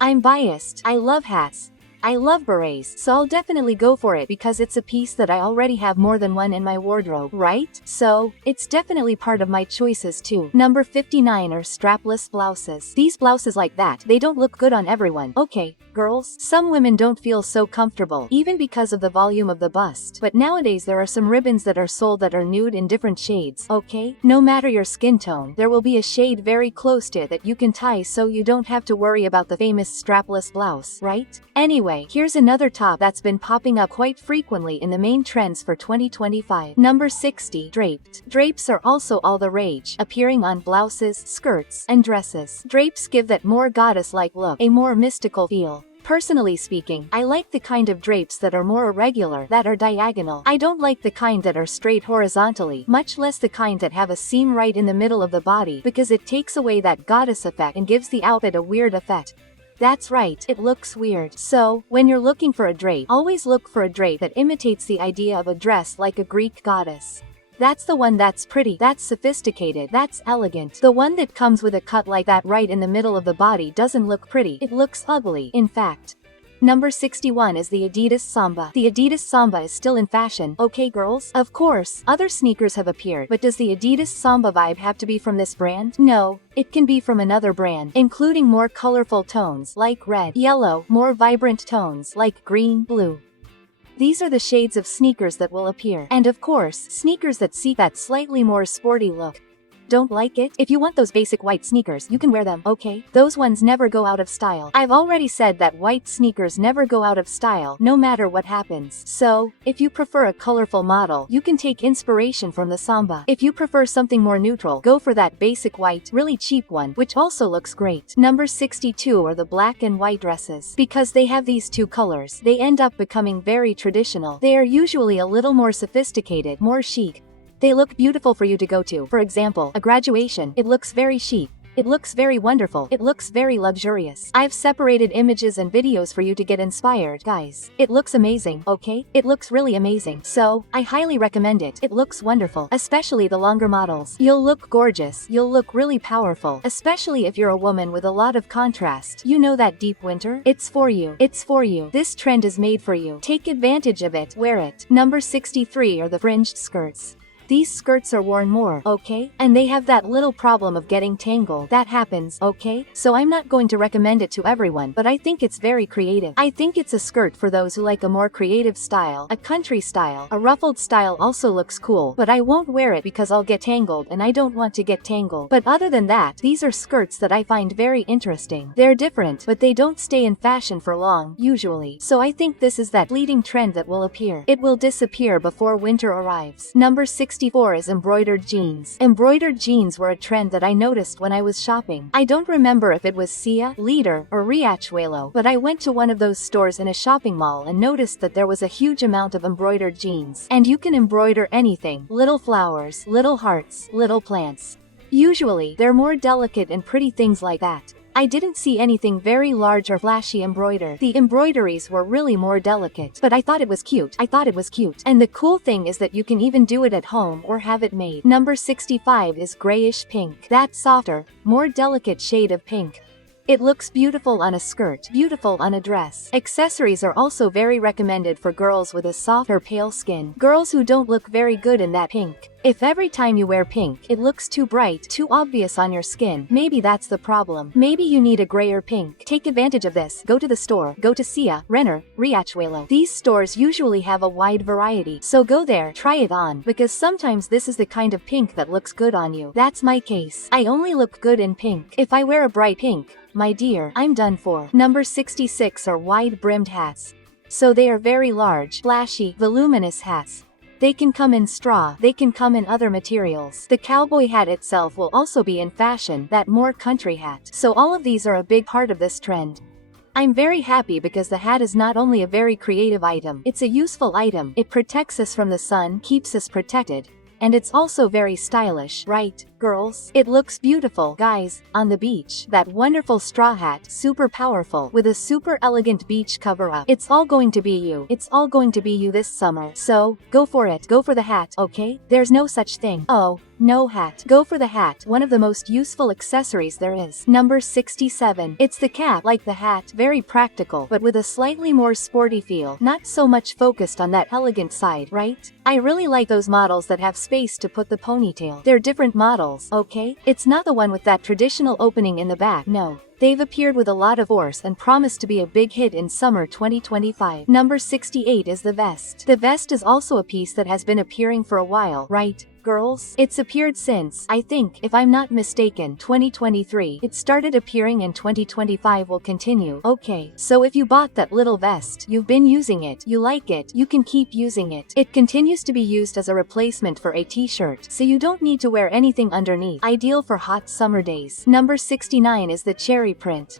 I'm biased. I love hats. I love berets, so I'll definitely go for it because it's a piece that I already have more than one in my wardrobe, right? So, it's definitely part of my choices too. Number 59 are strapless blouses. These blouses like that, they don't look good on everyone. Okay, girls, some women don't feel so comfortable, even because of the volume of the bust. But nowadays there are some ribbons that are sold that are nude in different shades, okay? No matter your skin tone, there will be a shade very close to it that you can tie so you don't have to worry about the famous strapless blouse, right? Anyway, here's another top that's been popping up quite frequently in the main trends for 2025. Number 60, draped. Drapes are also all the rage, appearing on blouses, skirts, and dresses. Drapes give that more goddess-like look, a more mystical feel. Personally speaking, I like the kind of drapes that are more irregular, that are diagonal. I don't like the kind that are straight horizontally, much less the kind that have a seam right in the middle of the body, because it takes away that goddess effect and gives the outfit a weird effect. That's right, it looks weird. So, when you're looking for a drape, always look for a drape that imitates the idea of a dress like a Greek goddess. That's the one that's pretty, that's sophisticated, that's elegant. The one that comes with a cut like that right in the middle of the body doesn't look pretty, it looks ugly, in fact. Number 61 is the Adidas Samba. The Adidas Samba is still in fashion, okay girls? Of course, other sneakers have appeared, but does the Adidas Samba vibe have to be from this brand? No, it can be from another brand, including more colorful tones like red, yellow, more vibrant tones like green, blue. These are the shades of sneakers that will appear. And of course, sneakers that seek that slightly more sporty look. Don't like it? If you want those basic white sneakers, you can wear them, okay? Those ones never go out of style. I've already said that white sneakers never go out of style, no matter what happens. So, if you prefer a colorful model, you can take inspiration from the Samba. If you prefer something more neutral, go for that basic white, really cheap one, which also looks great. Number 62 are the black and white dresses. Because they have these two colors, they end up becoming very traditional. They are usually a little more sophisticated, more chic. They look beautiful for you to go to. For example, a graduation. It looks very chic. It looks very wonderful. It looks very luxurious. I've separated images and videos for you to get inspired, guys. It looks amazing, okay? It looks really amazing. So, I highly recommend it. It looks wonderful, especially the longer models. You'll look gorgeous. You'll look really powerful, especially if you're a woman with a lot of contrast. You know that deep winter? It's for you. It's for you. This trend is made for you. Take advantage of it. Wear it. Number 63 are the fringed skirts. These skirts are worn more, okay? And they have that little problem of getting tangled. That happens, okay? So I'm not going to recommend it to everyone, but I think it's very creative. I think it's a skirt for those who like a more creative style, a country style. A ruffled style also looks cool, but I won't wear it because I'll get tangled and I don't want to get tangled. But other than that, these are skirts that I find very interesting. They're different, but they don't stay in fashion for long, usually. So I think this is that fleeting trend that will appear. It will disappear before winter arrives. Number 64 is embroidered jeans. Embroidered jeans were a trend that I noticed when I was shopping. I don't remember if it was Sia, Leader, or Riachuelo, but I went to one of those stores in a shopping mall and noticed that there was a huge amount of embroidered jeans. And you can embroider anything. Little flowers, little hearts, little plants. Usually, they're more delicate and pretty things like that. I didn't see anything very large or flashy embroidered. The embroideries were really more delicate, but I thought it was cute. And the cool thing is that you can even do it at home or have it made. Number 65 is grayish pink. That softer, more delicate shade of pink. It looks beautiful on a skirt, beautiful on a dress. Accessories are also very recommended for girls with a soft or pale skin. Girls who don't look very good in that pink. If every time you wear pink, it looks too bright, too obvious on your skin, maybe that's the problem. Maybe you need a grayer pink. Take advantage of this. Go to the store. Go to Sia, Renner, Riachuelo. These stores usually have a wide variety, so go there, try it on, because sometimes this is the kind of pink that looks good on you. That's my case. I only look good in pink. If I wear a bright pink, my dear, I'm done for. Number 66 are wide-brimmed hats. So they are very large, flashy, voluminous hats. They can come in straw, they can come in other materials. The cowboy hat itself will also be in fashion, that more country hat. So all of these are a big part of this trend. I'm very happy because the hat is not only a very creative item, it's a useful item. It protects us from the sun, keeps us protected. And it's also very stylish, right, girls? It looks beautiful, guys, on the beach. That wonderful straw hat, super powerful, with a super elegant beach cover-up. It's all going to be you. It's all going to be you this summer. So, go for it. Go for the hat, okay? There's no such thing. Oh, no hat. Go for the hat, one of the most useful accessories there is. Number 67. It's the cap. Like the hat, very practical, but with a slightly more sporty feel. Not so much focused on that elegant side, right? I really like those models that have space to put the ponytail. They're different models, okay? It's not the one with that traditional opening in the back, no. They've appeared with a lot of force and promise to be a big hit in summer 2025. Number 68 is the vest. The vest is also a piece that has been appearing for a while, right, girls? It's appeared since, I think, if I'm not mistaken, 2023. It started appearing and 2025 will continue. Okay, so if you bought that little vest, you've been using it, you like it, you can keep using it. It continues to be used as a replacement for a t-shirt, so you don't need to wear anything underneath. Ideal for hot summer days. Number 69 is the cherry print.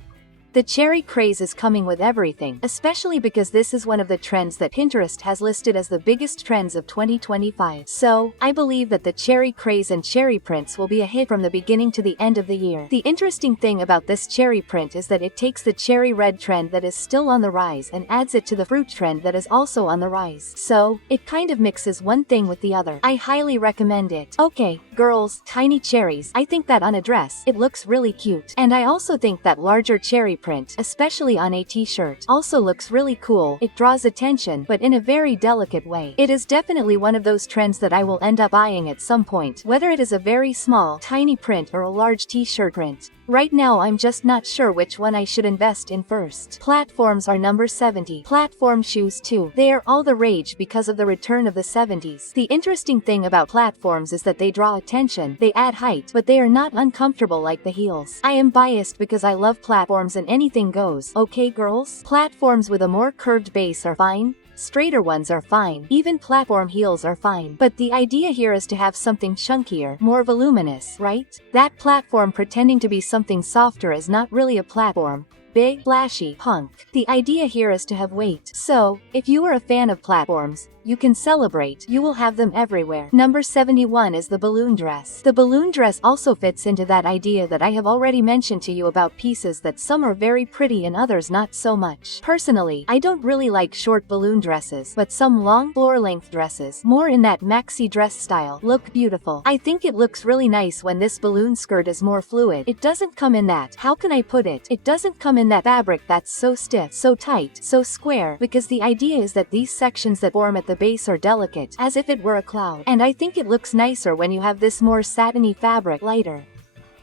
The cherry craze is coming with everything, especially because this is one of the trends that Pinterest has listed as the biggest trends of 2025. So, I believe that the cherry craze and cherry prints will be a hit from the beginning to the end of the year. The interesting thing about this cherry print is that it takes the cherry red trend that is still on the rise and adds it to the fruit trend that is also on the rise. So, it kind of mixes one thing with the other. I highly recommend it. Okay, girls, tiny cherries. I think that on a dress, it looks really cute. And I also think that larger cherry print, especially on a t-shirt, also looks really cool. It draws attention, but in a very delicate way. It is definitely one of those trends that I will end up buying at some point, whether it is a very small, tiny print or a large t-shirt print. Right now I'm just not sure which one I should invest in first. Platforms are number 70. Platform shoes too. They are all the rage because of the return of the 70s. The interesting thing about platforms is that they draw attention, they add height, but they are not uncomfortable like the heels. I am biased because I love platforms and anything goes, okay girls? Platforms with a more curved base are fine. Straighter ones are fine, even platform heels are fine. But the idea here is to have something chunkier, more voluminous, right? That platform pretending to be something softer is not really a platform. Big, flashy, punk. The idea here is to have weight. So, if you are a fan of platforms, you can celebrate. You will have them everywhere. Number 71 is the balloon dress. The balloon dress also fits into that idea that I have already mentioned to you about pieces that some are very pretty and others not so much. Personally, I don't really like short balloon dresses, but some long floor-length dresses, more in that maxi dress style, look beautiful. I think it looks really nice when this balloon skirt is more fluid. It doesn't come in that, how can I put it? It doesn't come in that fabric that's so stiff, so tight, so square, because the idea is that these sections that form at the base are delicate, as if it were a cloud. And I think it looks nicer when you have this more satiny fabric, lighter.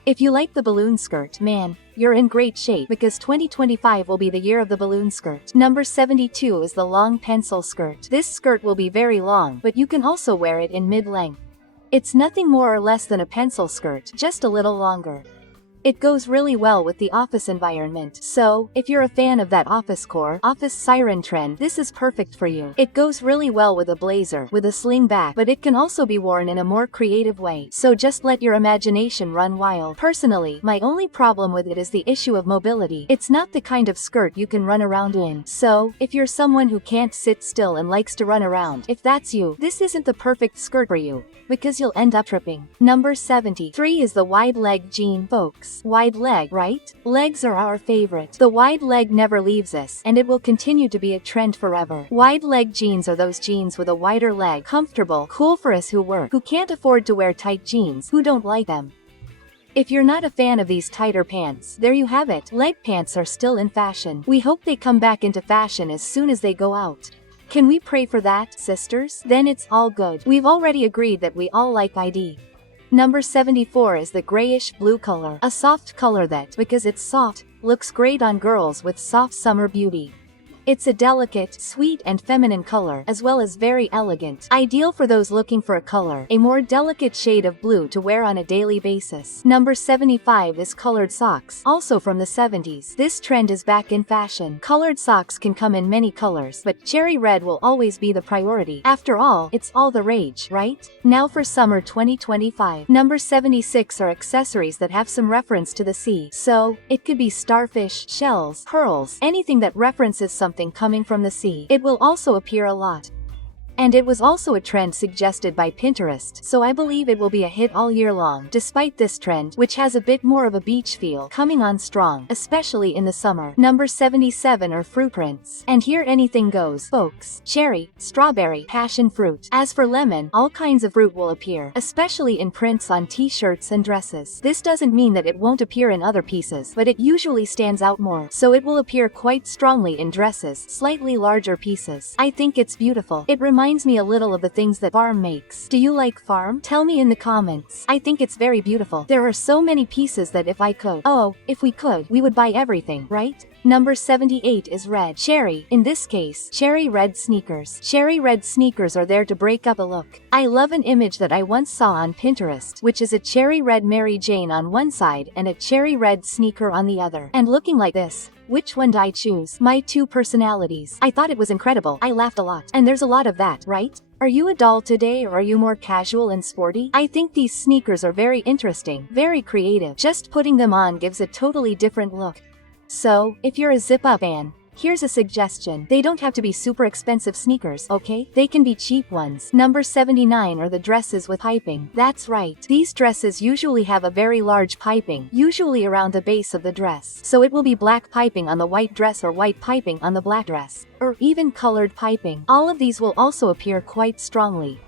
If you like the balloon skirt, man, you're in great shape because 2025 will be the year of the balloon skirt. Number 72 is the long pencil skirt. This skirt will be very long, but you can also wear it in mid-length. It's nothing more or less than a pencil skirt, just a little longer. It goes really well with the office environment. So, if you're a fan of that office core, office siren trend, this is perfect for you. It goes really well with a blazer, with a sling back, but it can also be worn in a more creative way. So just let your imagination run wild. Personally, my only problem with it is the issue of mobility. It's not the kind of skirt you can run around in. So, if you're someone who can't sit still and likes to run around, if that's you, this isn't the perfect skirt for you, because you'll end up tripping. Number 73 is the wide leg jean, folks. Wide leg, right? Legs are our favorite. The wide leg never leaves us, and it will continue to be a trend forever. Wide leg jeans are those jeans with a wider leg, comfortable, cool for us who work, who can't afford to wear tight jeans, who don't like them. If you're not a fan of these tighter pants, there you have it. Leg pants are still in fashion. We hope they come back into fashion as soon as they go out. Can we pray for that, sisters? Then it's all good. We've already agreed that we all like ID. Number 74 is the grayish blue color. A soft color that, because it's soft, looks great on girls with soft summer beauty. It's a delicate, sweet and feminine color, as well as very elegant. Ideal for those looking for a more delicate shade of blue to wear on a daily basis. Number 75 is colored socks, also from the 70s. This trend is back in fashion. Colored socks can come in many colors, but cherry red will always be the priority. After all, it's all the rage, right? Now for summer 2025. Number 76 are accessories that have some reference to the sea. So, it could be starfish, shells, pearls, anything that references something coming from the sea. It will also appear a lot. And it was also a trend suggested by Pinterest, so I believe it will be a hit all year long. Despite this trend, which has a bit more of a beach feel, coming on strong, especially in the summer. Number 77 are fruit prints. And here anything goes, folks. Cherry, strawberry, passion fruit. As for lemon, all kinds of fruit will appear, especially in prints on t-shirts and dresses. This doesn't mean that it won't appear in other pieces, but it usually stands out more, so it will appear quite strongly in dresses, slightly larger pieces. I think it's beautiful. It reminds me a little of the things that Farm makes. Do you like Farm? Tell me in the comments. I think it's very beautiful. There are so many pieces that if we could, we would buy everything, right? Number 78 is red. Cherry, in this case, cherry red sneakers. Cherry red sneakers are there to break up a look. I love an image that I once saw on Pinterest, which is a cherry red Mary Jane on one side and a cherry red sneaker on the other. And looking like this. Which one did I choose? My two personalities. I thought it was incredible. I laughed a lot. And there's a lot of that, right? Are you a doll today or are you more casual and sporty? I think these sneakers are very interesting, very creative. Just putting them on gives a totally different look. So, if you're a zip-up fan, here's a suggestion. They don't have to be super expensive sneakers, okay? They can be cheap ones. Number 79 are the dresses with piping. That's right. These dresses usually have a very large piping, usually around the base of the dress. So it will be black piping on the white dress or white piping on the black dress, or even colored piping. All of these will also appear quite strongly.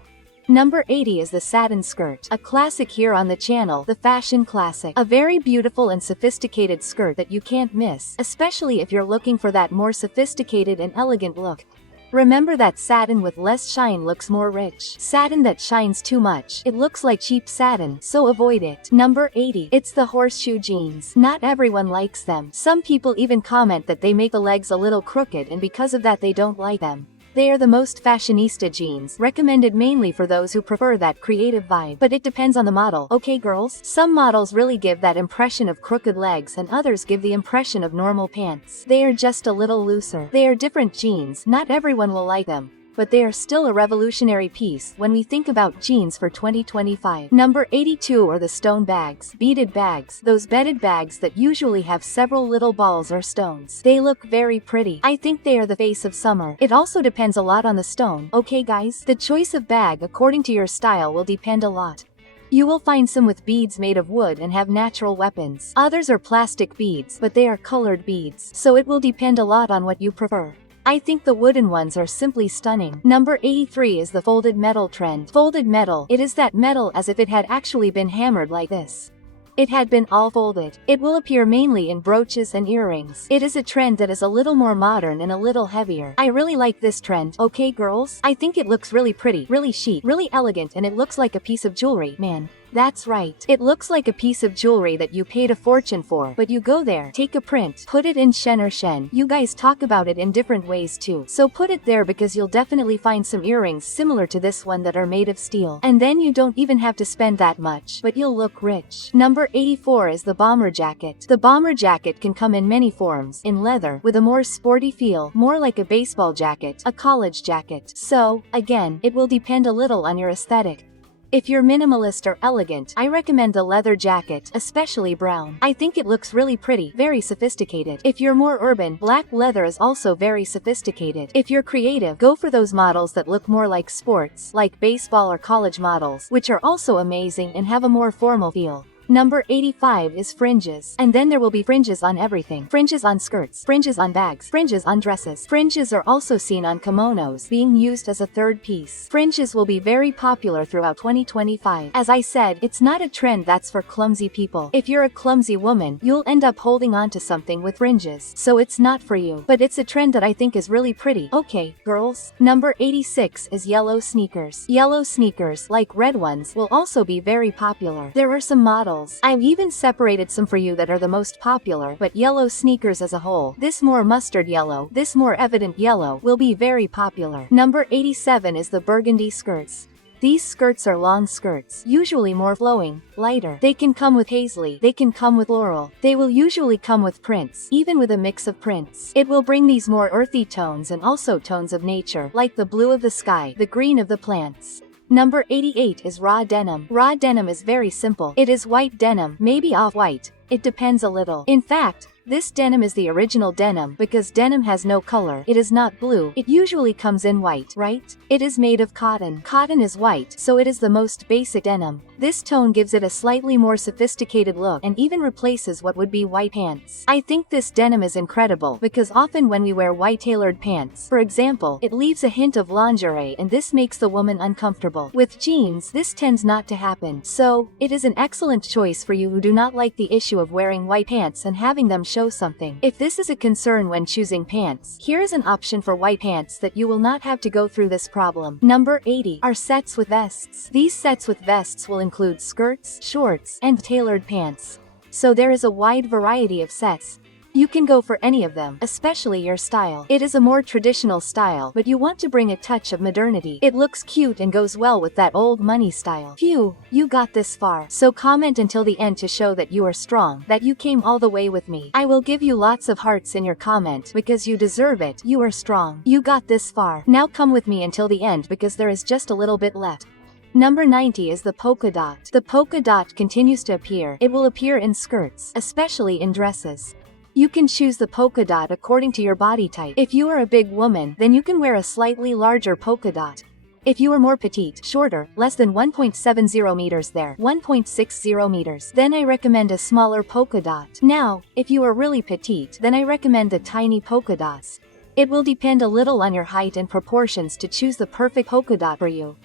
Number 80 is the satin skirt, a classic here on the channel, the fashion classic. A very beautiful and sophisticated skirt that you can't miss, especially if you're looking for that more sophisticated and elegant look. Remember that satin with less shine looks more rich. Satin that shines too much, it looks like cheap satin, so avoid it. Number 80. It's the horseshoe jeans. Not everyone likes them. Some people even comment that they make the legs a little crooked and because of that they don't like them. They are the most fashionista jeans, recommended mainly for those who prefer that creative vibe. But it depends on the model, okay girls? Some models really give that impression of crooked legs and others give the impression of normal pants. They are just a little looser. They are different jeans, not everyone will like them. But they are still a revolutionary piece when we think about jeans for 2025. Number 82 are the stone bags. Beaded bags. Those beaded bags that usually have several little balls or stones. They look very pretty. I think they are the face of summer. It also depends a lot on the stone. Okay guys? The choice of bag according to your style will depend a lot. You will find some with beads made of wood and have natural weapons. Others are plastic beads, but they are colored beads. So it will depend a lot on what you prefer. I think the wooden ones are simply stunning. Number 83 is the folded metal trend. Folded metal. It is that metal as if it had actually been hammered like this. It had been all folded. It will appear mainly in brooches and earrings. It is a trend that is a little more modern and a little heavier. I really like this trend. Okay girls? I think it looks really pretty, really chic, really elegant, and it looks like a piece of jewelry, man. That's right. It looks like a piece of jewelry that you paid a fortune for, but you go there, take a print, put it in Shen or Shen. You guys talk about it in different ways too. So put it there because you'll definitely find some earrings similar to this one that are made of steel. And then you don't even have to spend that much, but you'll look rich. Number 84 is the bomber jacket. The bomber jacket can come in many forms, in leather, with a more sporty feel, more like a baseball jacket, a college jacket. So, again, it will depend a little on your aesthetic. If you're minimalist or elegant, I recommend the leather jacket, especially brown. I think it looks really pretty, very sophisticated. If you're more urban, black leather is also very sophisticated. If you're creative, go for those models that look more like sports, like baseball or college models, which are also amazing and have a more formal feel. Number 85 is fringes. And then there will be fringes on everything. Fringes on skirts, fringes on bags, fringes on dresses. Fringes are also seen on kimonos, being used as a third piece. Fringes will be very popular throughout 2025. As I said, it's not a trend that's for clumsy people. If you're a clumsy woman, you'll end up holding on to something with fringes. So it's not for you. But it's a trend that I think is really pretty. Okay, girls. Number 86 is yellow sneakers. Yellow sneakers, like red ones, will also be very popular. There are some models models. I've even separated some for you that are the most popular, but yellow sneakers as a whole, this more mustard yellow, this more evident yellow, will be very popular. Number 87 is the burgundy skirts. These skirts are long skirts, usually more flowing, lighter. They can come with paisley, they can come with floral. They will usually come with prints, even with a mix of prints. It will bring these more earthy tones and also tones of nature, like the blue of the sky, the green of the plants. Number 88 is raw denim. Raw denim is very simple. It is white denim, maybe off-white. It depends a little. In fact, this denim is the original denim because denim has no color. It is not blue. It usually comes in white, right? It is made of cotton. Cotton is white, so it is the most basic denim. This tone gives it a slightly more sophisticated look and even replaces what would be white pants. I think this denim is incredible because often when we wear white tailored pants, for example, it leaves a hint of lingerie and this makes the woman uncomfortable. With jeans, this tends not to happen. So, it is an excellent choice for you who do not like the issue of wearing white pants and having them show something. If this is a concern when choosing pants, here is an option for white pants that you will not have to go through this problem. Number 80 are sets with vests. These sets with vests will include skirts, shorts, and tailored pants. So there is a wide variety of sets. You can go for any of them, especially your style. It is a more traditional style, but you want to bring a touch of modernity. It looks cute and goes well with that old money style. Phew, you got this far. So comment until the end to show that you are strong, that you came all the way with me. I will give you lots of hearts in your comment because you deserve it. You are strong. You got this far. Now come with me until the end because there is just a little bit left. Number 90 is the polka dot. The polka dot continues to appear. It will appear in skirts, especially in dresses. You can choose the polka dot according to your body type. If you are a big woman, then you can wear a slightly larger polka dot. If you are more petite, shorter, less than 1.70 meters there, 1.60 meters, then I recommend a smaller polka dot. Now, if you are really petite, then I recommend the tiny polka dots. It will depend a little on your height and proportions to choose the perfect polka dot for you.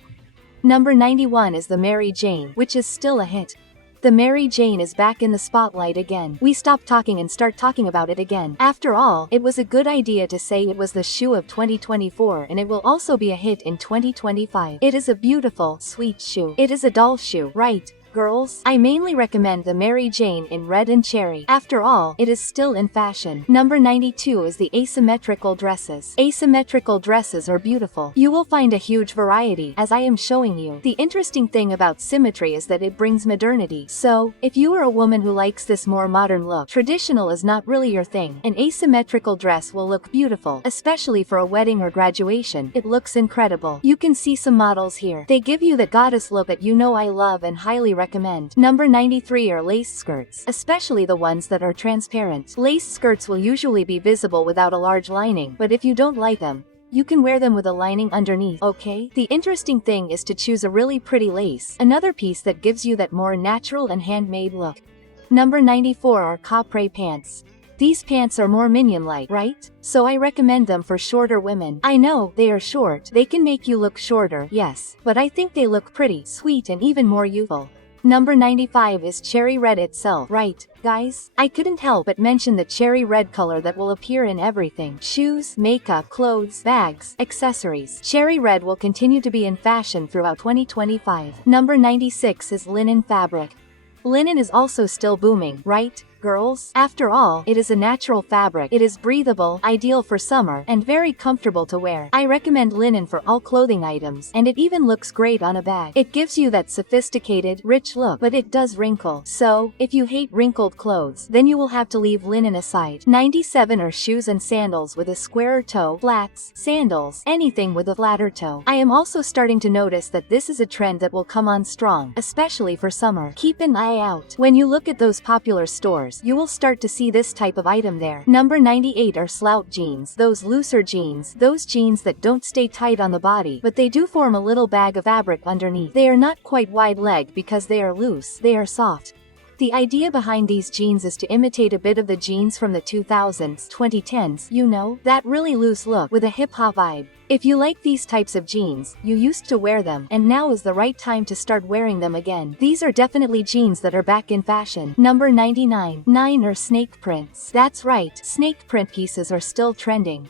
Number 91 is the Mary Jane, which is still a hit. The Mary Jane is back in the spotlight again. We stop talking and start talking about it again. After all, it was a good idea to say it was the shoe of 2024 and it will also be a hit in 2025. It is a beautiful, sweet shoe. It is a doll shoe, right? Girls, I mainly recommend the Mary Jane in red and cherry. After all, it is still in fashion. Number 92 is the asymmetrical dresses. Asymmetrical dresses are beautiful. You will find a huge variety, as I am showing you. The interesting thing about symmetry is that it brings modernity. So, if you are a woman who likes this more modern look, traditional is not really your thing. An asymmetrical dress will look beautiful, especially for a wedding or graduation. It looks incredible. You can see some models here. They give you the goddess look that you know I love and highly recommend. Number 93 are lace skirts, especially the ones that are transparent. Lace skirts will usually be visible without a large lining, but if you don't like them, you can wear them with a lining underneath, okay? The interesting thing is to choose a really pretty lace, another piece that gives you that more natural and handmade look. Number 94 are capre pants. These pants are more minion-like, right? So I recommend them for shorter women. I know, they are short, they can make you look shorter, yes, but I think they look pretty, sweet and even more youthful. Number 95 is cherry red itself, right, guys? I couldn't help but mention the cherry red color that will appear in everything. Shoes, makeup, clothes, bags, accessories. Cherry red will continue to be in fashion throughout 2025. Number 96 is linen fabric. Linen is also still booming, right? Girls, after all, it is a natural fabric. It is breathable, ideal for summer, and very comfortable to wear. I recommend linen for all clothing items, and it even looks great on a bag. It gives you that sophisticated, rich look, but it does wrinkle. So, if you hate wrinkled clothes, then you will have to leave linen aside. 97 are shoes and sandals with a squarer toe, flats, sandals, anything with a flatter toe. I am also starting to notice that this is a trend that will come on strong, especially for summer. Keep an eye out. When you look at those popular stores, you will start to see this type of item there. Number 98 are slout jeans, those looser jeans, those jeans that don't stay tight on the body, but they do form a little bag of fabric underneath. They are not quite wide leg because they are loose, they are soft. The idea behind these jeans is to imitate a bit of the jeans from the 2000s, 2010s, you know, that really loose look with a hip-hop vibe. If you like these types of jeans, you used to wear them, and now is the right time to start wearing them again. These are definitely jeans that are back in fashion. Number 99. 9 are snake prints. That's right, snake print pieces are still trending.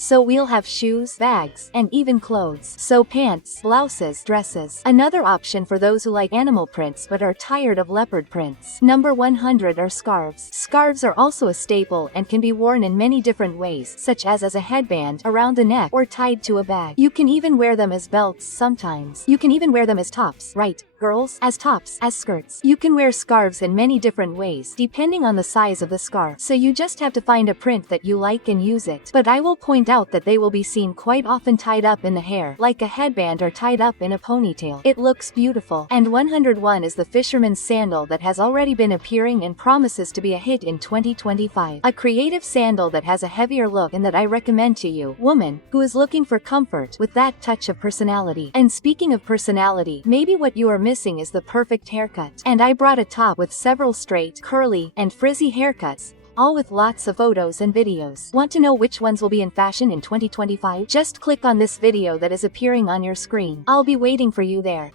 So we'll have shoes, bags, and even clothes. So pants, blouses, dresses. Another option for those who like animal prints but are tired of leopard prints. Number 100 are scarves. Scarves are also a staple and can be worn in many different ways, such as a headband, around the neck, or tied to a bag. You can even wear them as belts sometimes. You can even wear them as tops, right? Girls, as tops, as skirts. You can wear scarves in many different ways, depending on the size of the scarf. So you just have to find a print that you like and use it. But I will point out that they will be seen quite often tied up in the hair, like a headband, or tied up in a ponytail. It looks beautiful. And 101 is the fisherman's sandal that has already been appearing and promises to be a hit in 2025. A creative sandal that has a heavier look and that I recommend to you, woman, who is looking for comfort with that touch of personality. And speaking of personality, maybe what you are missing is the perfect haircut. And I brought a top with several straight, curly, and frizzy haircuts, all with lots of photos and videos. Want to know which ones will be in fashion in 2025? Just click on this video that is appearing on your screen. I'll be waiting for you there.